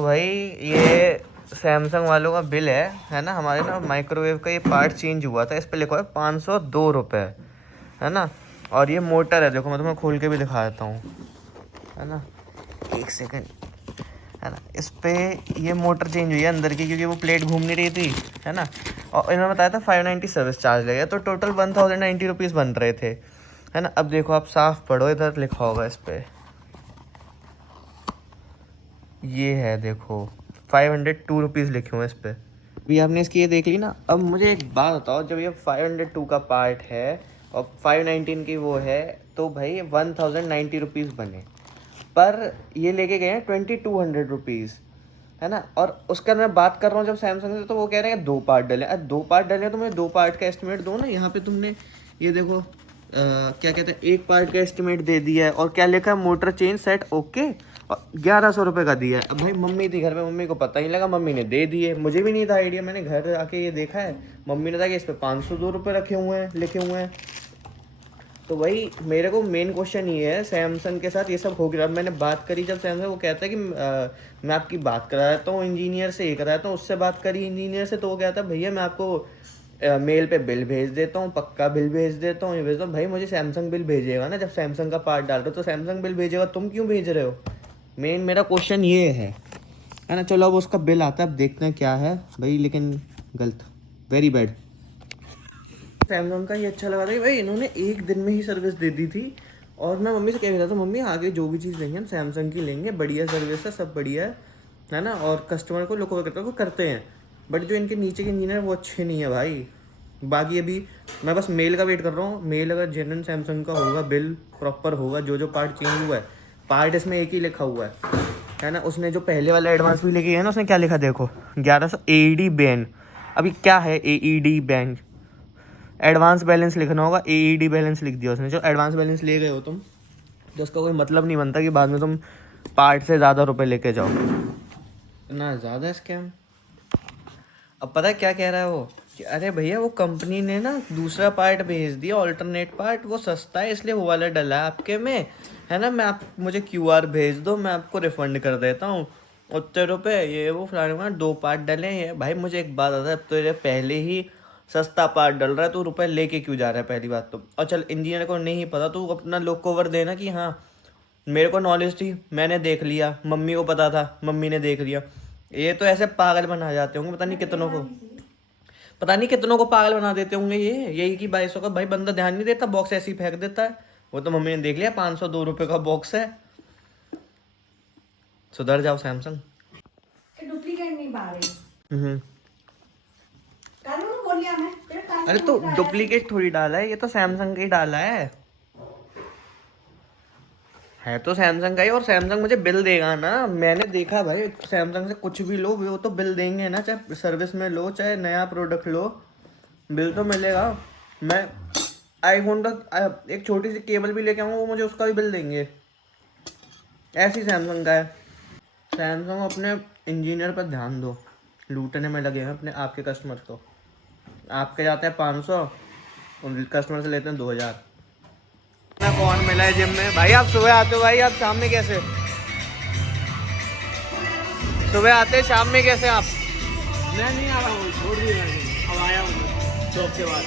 तो भाई ये सैमसंग वालों का बिल है ना। हमारे ना माइक्रोवेव का ये पार्ट चेंज हुआ था, इस पे लिखा है 502 रुपये, है ना। और ये मोटर है, देखो मैं तुम्हें खोल के भी दिखा देता हूँ, है ना, एक सेकंड, है ना। इस पे ये मोटर चेंज हुई है अंदर की, क्योंकि वो प्लेट घूम नहीं रही थी, है ना। और इन्होंने बताया था 590 सर्विस चार्ज लगेगा, तो टोटल 1090 रुपीज़ बन रहे थे, है ना। अब देखो आप साफ पढ़ो, इधर लिखा होगा इस पर, ये है देखो 502 रुपीज़ लिखे हुए हैं इस पर। अभी आपने इसकी ये देख ली ना। अब मुझे एक बात बताओ, जब ये 502 का पार्ट है और 519 की वो है, तो भाई 1090 रुपीज़ बने, पर ये लेके गए हैं 2200 रुपीज़, है ना। और उसका मैं बात कर रहा हूँ जब सैमसंग से, तो वो कह रहे हैं 2 पार्ट डले। अब 2 पार्ट डले हैं तो मुझे 2 पार्ट का एस्टिमेट दो ना। यहाँ पे तुमने ये देखो क्या कहते हैं, 1 पार्ट का एस्टिमेट दे दिया है, और क्या लिखा है, मोटर चेंज सेट ओके, और 1100 रुपये का दिया है। अब भाई मम्मी थी घर में, मम्मी को पता ही लगा, मम्मी ने दे दिए, मुझे भी नहीं था आइडिया। मैंने घर आके ये देखा है, मम्मी ने कहा कि इस पर 502 रुपये रखे हुए हैं, लिखे हुए हैं। तो वही मेरे को मेन क्वेश्चन ये है, सैमसंग के साथ ये सब हो गया। अब मैंने बात करी जब सैमसंग, वो कहता है कि मैं आपकी बात करा देता हूँ इंजीनियर से, ये कराता हूँ, उससे बात करी इंजीनियर से, तो वो कहता है भैया मैं आपको मेल पे बिल भेज देता हूँ, पक्का बिल भेज देता हूँ, ये भेजता हूँ। भाई मुझे सैमसंग बिल भेजेगा ना, जब सैमसंग का पार्ट डाल रहे हो तो सैमसंग बिल भेजेगा, तुम क्यों भेज रहे हो? मेन मेरा क्वेश्चन ये है ना। चलो अब उसका बिल आता है, अब देखते हैं क्या है भाई, लेकिन गलत, वेरी बैड। सैमसंग का ये अच्छा लगा था कि भाई इन्होंने एक दिन में ही सर्विस दे दी थी। और मैं मम्मी से कह रहा था, मम्मी आगे जो भी चीज़ लेंगे हम सैमसंग की लेंगे, बढ़िया सर्विस है, सब बढ़िया है ना। और कस्टमर को लोग करते हैं वो करते हैं, बट जो इनके नीचे के इंजीनियर वो अच्छे नहीं है भाई। बाकी अभी मैं बस मेल का वेट कर रहा हूँ। मेल अगर जेन्युइन सैमसंग का होगा, बिल प्रॉपर होगा, जो जो पार्ट चेंज हुआ है, पार्ट इसमें एक ही लिखा हुआ है ना। उसने जो पहले वाला एडवांस भी लेके गया ना, उसने क्या लिखा देखो, 1100 AED बैन। अभी क्या है AED बैन? एडवांस बैलेंस लिखना होगा, AED बैलेंस लिख दिया उसने। जो एडवांस बैलेंस ले गए हो तुम, तो उसका कोई मतलब नहीं बनता कि बाद में तुम पार्ट से ज़्यादा रुपए लेके जाओ। इतना ज़्यादा स्कैम। अब पता है क्या कह रहा है वो, कि अरे भैया वो कंपनी ने ना दूसरा पार्ट भेज दिया, ऑल्टरनेट पार्ट, वो सस्ता है इसलिए वो वाला डला है आपके में, है ना। मैं आप मुझे QR भेज दो, मैं आपको रिफ़ंड कर देता हूँ, उतने रुपये, ये वो फलाने 2 पार्ट डले हैं। भाई मुझे एक बात आता है, अब तो ये पहले ही सस्ता पार्ट डल रहा है, तो रुपए लेके क्यों जा रहा है पहली बात तो। और चल इंजीनियर को नहीं पता, तो अपना लोग कवर देना कि हाँ मेरे को नॉलेज थी, मैंने देख लिया, मम्मी को पता था, मम्मी ने देख लिया। ये तो ऐसे पागल बना जाते होंगे, पता नहीं कितनों को पागल बना देते होंगे ये, यही कि 2200 का। भाई बंदा ध्यान नहीं देता, बॉक्स ऐसे ही फेंक देता है। वो तो मम्मी ने देख लिया 502 रुपये का बॉक्स है। सुधर जाओ सैमसंग। डुप्लीकेट नहीं पा रही। अरे तो डुप्लीकेट थोड़ी डाला है, ये तो सैमसंग का ही डाला है तो सैमसंग का ही। और सैमसंग मुझे बिल देगा ना, मैंने देखा भाई, सैमसंग से कुछ भी लो वो तो बिल देंगे ना, चाहे सर्विस में लो चाहे नया प्रोडक्ट लो, बिल तो मिलेगा। मैं आईफोन का एक छोटी सी केबल भी लेके आऊँगा, वो मुझे उसका भी बिल देंगे। ऐसी सैमसंग का है। सैमसंग अपने इंजीनियर पर ध्यान दो, लूटने में लगे हैं अपने आपके कस्टमर को। आपके जाते हैं 500, उन कस्टमर से लेते हैं 2000। कौन मिला है जिम में? भाई आप सुबह आते हो, भाई आप शाम में कैसे? सुबह आते हैं, शाम में कैसे आप? मैं नहीं आ रहा हूँ, छोड़ दिया मैंने, अब आया हूँ जॉब के बाद।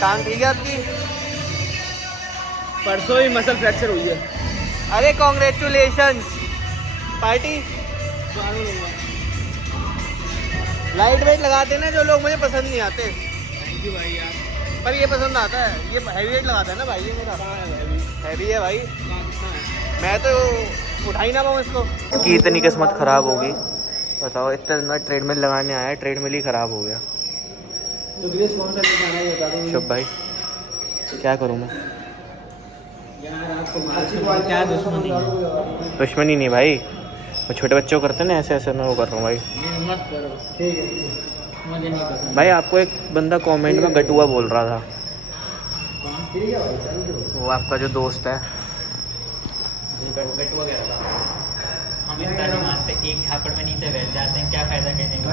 टांग ठीक है आपकी? परसों ही मसल फ्रैक्चर हुई है। अरे कॉन्ग्रेचुलेशंस, पार्टी। लाइट वेट लगाते ना जो लोग, मुझे पसंद नहीं आते। थैंक यू भाई यार, पर ये पसंद आता है, ये हैवी वेट लगाता है ना भाई, ये मेरा हैवी है भाई। मैं तो उठा ही ना पाऊँ इसको। कि इतनी किस्मत ख़राब होगी बताओ, इतना दिन बाद ट्रेडमिल लगाने आया, ट्रेडमिल ही ख़राब हो गया। तो ग्रेस कौन सा लेके आना है बता दो। शुभ भाई क्या करूँ मैं? यार आपको क्या दुश्मनी है? दुश्मनी नहीं भाई, वो छोटे बच्चों को करते हैं ना ऐसे ऐसे, मैं वो कर रहा हूँ भाई। मत करो, ठीक है, मुझे नहीं पसंद भाई आपको एक बंदा कमेंट में गटुआ बोल रहा था, वो आपका जो दोस्त है। गटुआ कह रहा था, हम इतना नहीं मानते, एक झापड़ में नीचे बैठ जाते हैं, क्या फायदा कहने का।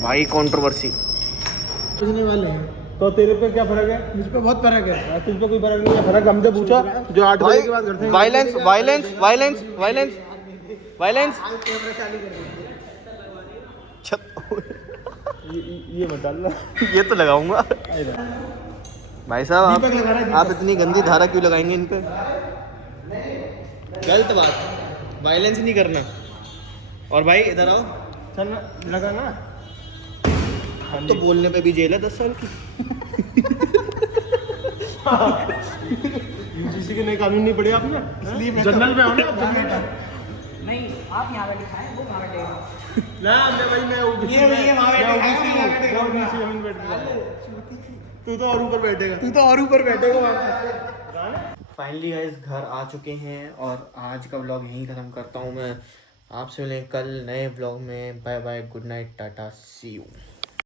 भाई कंट्रोवर्सी पूछने वाले हैं तो तेरे पे क्या फर्क है? मुझ पे बहुत फर्क है। तुझ पे कोई फर्क नहीं है। फर्क हमसे पूछा जो 8 बजे के बाद घर से violence violence violence violence violence camera चालू कर छत ये मत डालना। ये तो लगाऊंगा भाई साहब दीपक लगा रहा है, आप इतनी गंदी धारा क्यों लगाएंगे इन पे? गलत बात, वायलेंस नहीं करना। और भाई इधर आओ, चल लगा ना। तो बोलने पे भी जेल है 10 साल की। यूजीसी के नए कानून नहीं पढ़े आपने? जनरल में हो ना आप, जनरल में। नहीं आप यहाँ बैठे खाएं वो वहाँ बैठे ना मैं भाई मैं OBC ये वहाँ बैठे मैं खाएं, यहाँ बैठे मैं OBC जमीन बैठ के तू तो और ऊपर बैठेगा, तू तो और ऊपर बैठेगा वहाँ। फाइनली गाइस घर आ चुके हैं और आज का व्लॉग यहीं ख़त्म करता हूँ मैं। आपसे मिलें कल नए व्लॉग में। Bye bye, good night, tata, see you.